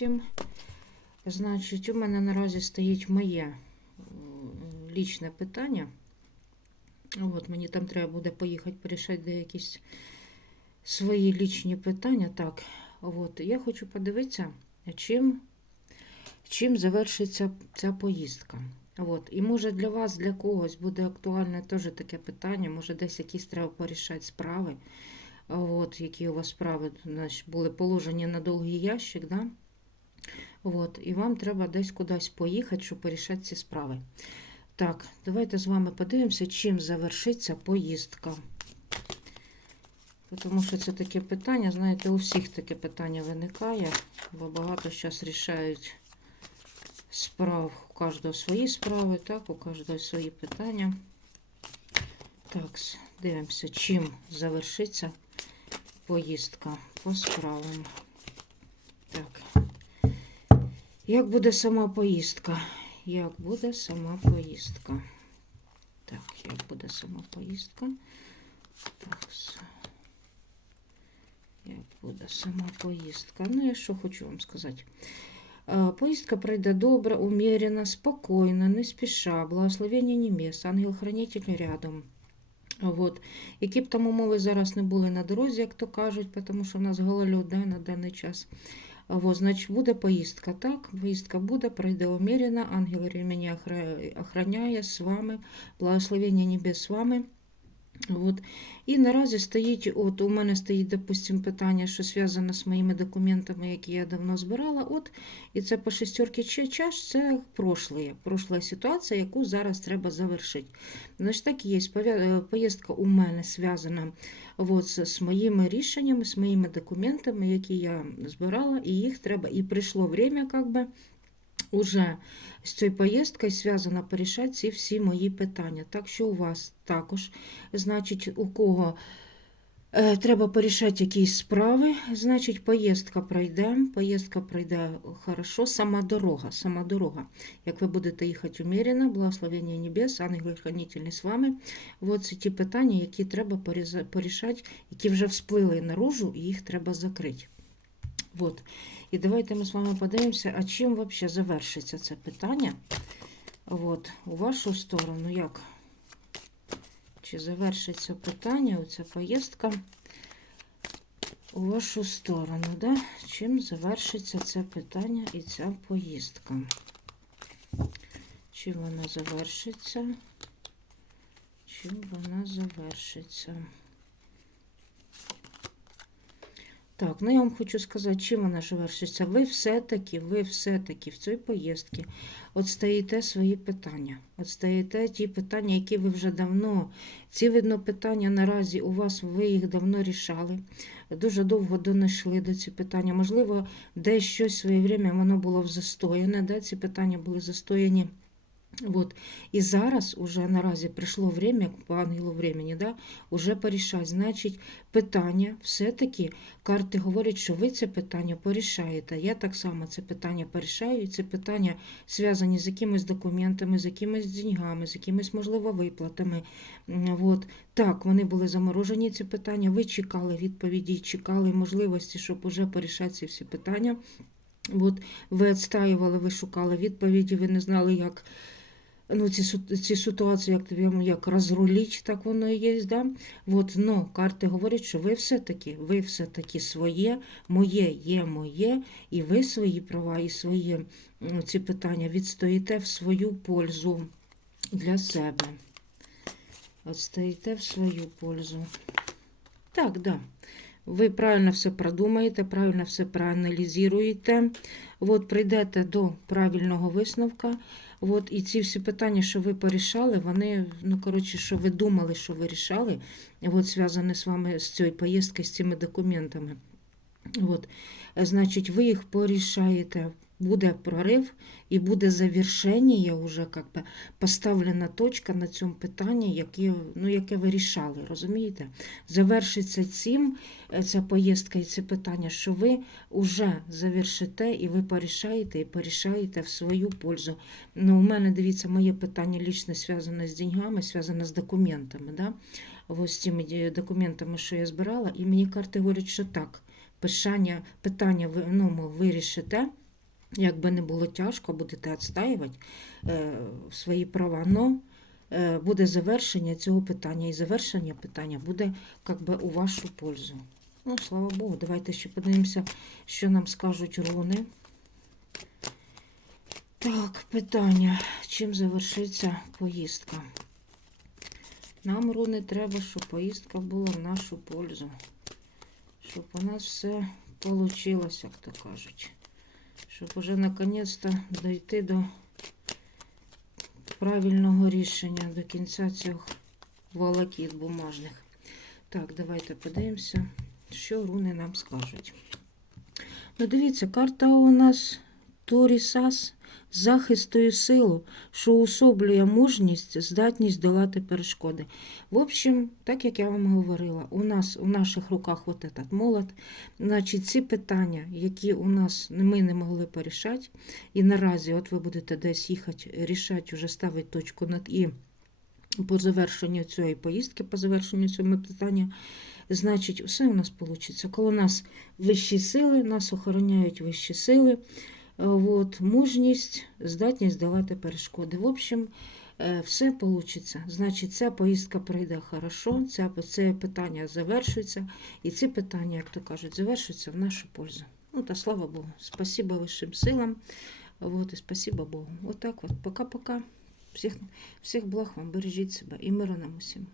всім. Значить, у мене наразі стоїть моє лічне питання. От, мені там треба буде поїхати порішати деякі свої лічні питання. Так, от, я хочу подивитися, чим, чим завершиться ця поїздка. От, і може для вас, для когось буде актуальне теж таке питання, може десь якісь треба порішати справи. От, які у вас справи значить, були положені на довгий ящик, да? От, і вам треба десь кудись поїхати, щоб порішати ці справи. Так, давайте з вами подивимося, чим завершиться поїздка. Тому що це таке питання, знаєте, у всіх таке питання виникає, бо багато зараз рішають справ, у кожного свої справи, так, у кожного свої питання. Так, дивимося, чим завершиться поїздка по справам. Як буде сама поїздка? Як буде сама поїздка? Так, як буде сама поїздка? Так, як буде сама поїздка? Ну, я що хочу вам сказати. Поїздка пройде добре, умеренно, спокійно, не спіша, благословення небес, ангел-хранитель рядом. От. Які б там умови зараз не були на дорозі, як то кажуть, тому що в нас голольот да, на даний час. А значит, буде поїздка, так? Поїздка буде, пройде умеренно, ангел ремені охра- охраняє з вами, благословення небес з вами. От. І наразі стоїть, от у мене стоїть, допустим, питання, що зв'язане з моїми документами, які я давно збирала. От, і це по шестерки чаш, це прошле, прошла ситуація, яку зараз треба завершити. Значить, так і є. Е, Поїздка у мене зв'язана от, з, моїми рішеннями, з моїми документами, які я збирала, і їх треба, і прийшло время, как би, уже з цією поїздкою зв'язано порішати ці всі мої питання. Так що у вас також, значить, у кого е, треба порішати якісь справи, значить, поїздка пройде, поїздка пройде хорошо, сама дорога, сама дорога. Як ви будете їхати умірено, благословення небес, ангел-хранитель з вами. От це ті питання, які треба порішати, які вже всплили наружу, і їх треба закрити. От. І давайте ми з вами подивимося, а чим взагалі завершиться це питання. От, у вашу сторону, як? Чи завершиться питання, оця поїздка у вашу сторону, да? Чим завершиться це питання і ця поїздка? Чим вона завершиться? Чим вона завершиться? Так, ну я вам хочу сказати, чим вона завершиться. Ви все-таки, ви все-таки в цій поїздці от стоїте свої питання. От стоїте ті питання, які ви вже давно, ці, видно, питання наразі у вас, ви їх давно рішали. Дуже довго донайшли до ці питання. Можливо, десь щось своє время воно було застояне, да? ці питання були застояні. От. І зараз уже наразі прийшло время, по ангелу времени, да, уже порішать. Значить, питання все-таки карти говорять, що ви це питання порішаєте. Я так само це питання порішаю. І це питання зв'язані з якимись документами, з якимись деньгами, з якимись, можливо, виплатами. М, От. Так, вони були заморожені, ці питання. Ви чекали відповіді, чекали можливості, щоб уже порішати ці всі питання. От. Ви відстаювали, ви шукали відповіді, ви не знали, як ну, ці, ці ситуації, як, тобі, як розруліть, так воно і є. Да? От, но карти говорять, що ви все-таки, ви все-таки своє, моє є моє, і ви свої права і свої м, ці питання відстоїте в свою пользу для себе. От стоїте в свою пользу. Так, да. Ви правильно все продумаєте, правильно все проаналізуєте. От прийдете до правильного висновка. От, і ці всі питання, що ви порішали, вони, ну, коротше, що ви думали, що ви рішали, от, зв'язані з вами з цією поїздкою, з цими документами. От, значить, ви їх порішаєте. Буде прорив і буде завершення, уже как би поставлена точка на цьому питанні, яке, ну, яке ви рішали, розумієте? Завершиться цим е, ця поїздка і це питання, що ви вже завершите і ви порішаєте і порішаєте в свою пользу. Ну, у мене, дивіться, моє питання лічно зв'язане з деньгами, зв'язане з документами. Да? Ось цими документами, що я збирала, і мені карти говорять, що так, питання, питання ви, ну, вирішите, як би не було тяжко, будете відстаювати е, свої права, но е, буде завершення цього питання, і завершення питання буде как би, у вашу пользу. Ну, слава Богу, давайте ще подивимося, що нам скажуть руни. Так, питання. Чим завершиться поїздка? Нам, руни, треба, щоб поїздка була в нашу пользу. Щоб у нас все вийшло, як то кажуть. Щоб уже наконець-то дойти до правильного рішення, до кінця цих волокіт бумажних. Так, давайте подивимося, що руни нам скажуть. Ну, дивіться, карта у нас Торісас захисту і силу, що уособлює мужність, здатність долати перешкоди. В общем, так як я вам говорила, у нас у наших руках от этот молот. Значить, ці питання, які у нас ми не могли порішати, і наразі, от ви будете десь їхати, рішати, вже ставити точку над і по завершенню цієї поїздки, по завершенню цього питання, значить, все у нас вийде. Коли нас вищі сили, нас охороняють вищі сили. От, мужність, здатність давати перешкоди. В общем, е, все вийде. Значить, ця поїздка пройде хорошо, ця, це питання завершується, і ці питання, як то кажуть, завершуються в нашу пользу. Ну та слава Богу. Спасибо вищим силам. Вот, і спасибо Богу. Отак от, пока-пока. Всіх, всіх благ вам, бережіть себе і миру нам усім.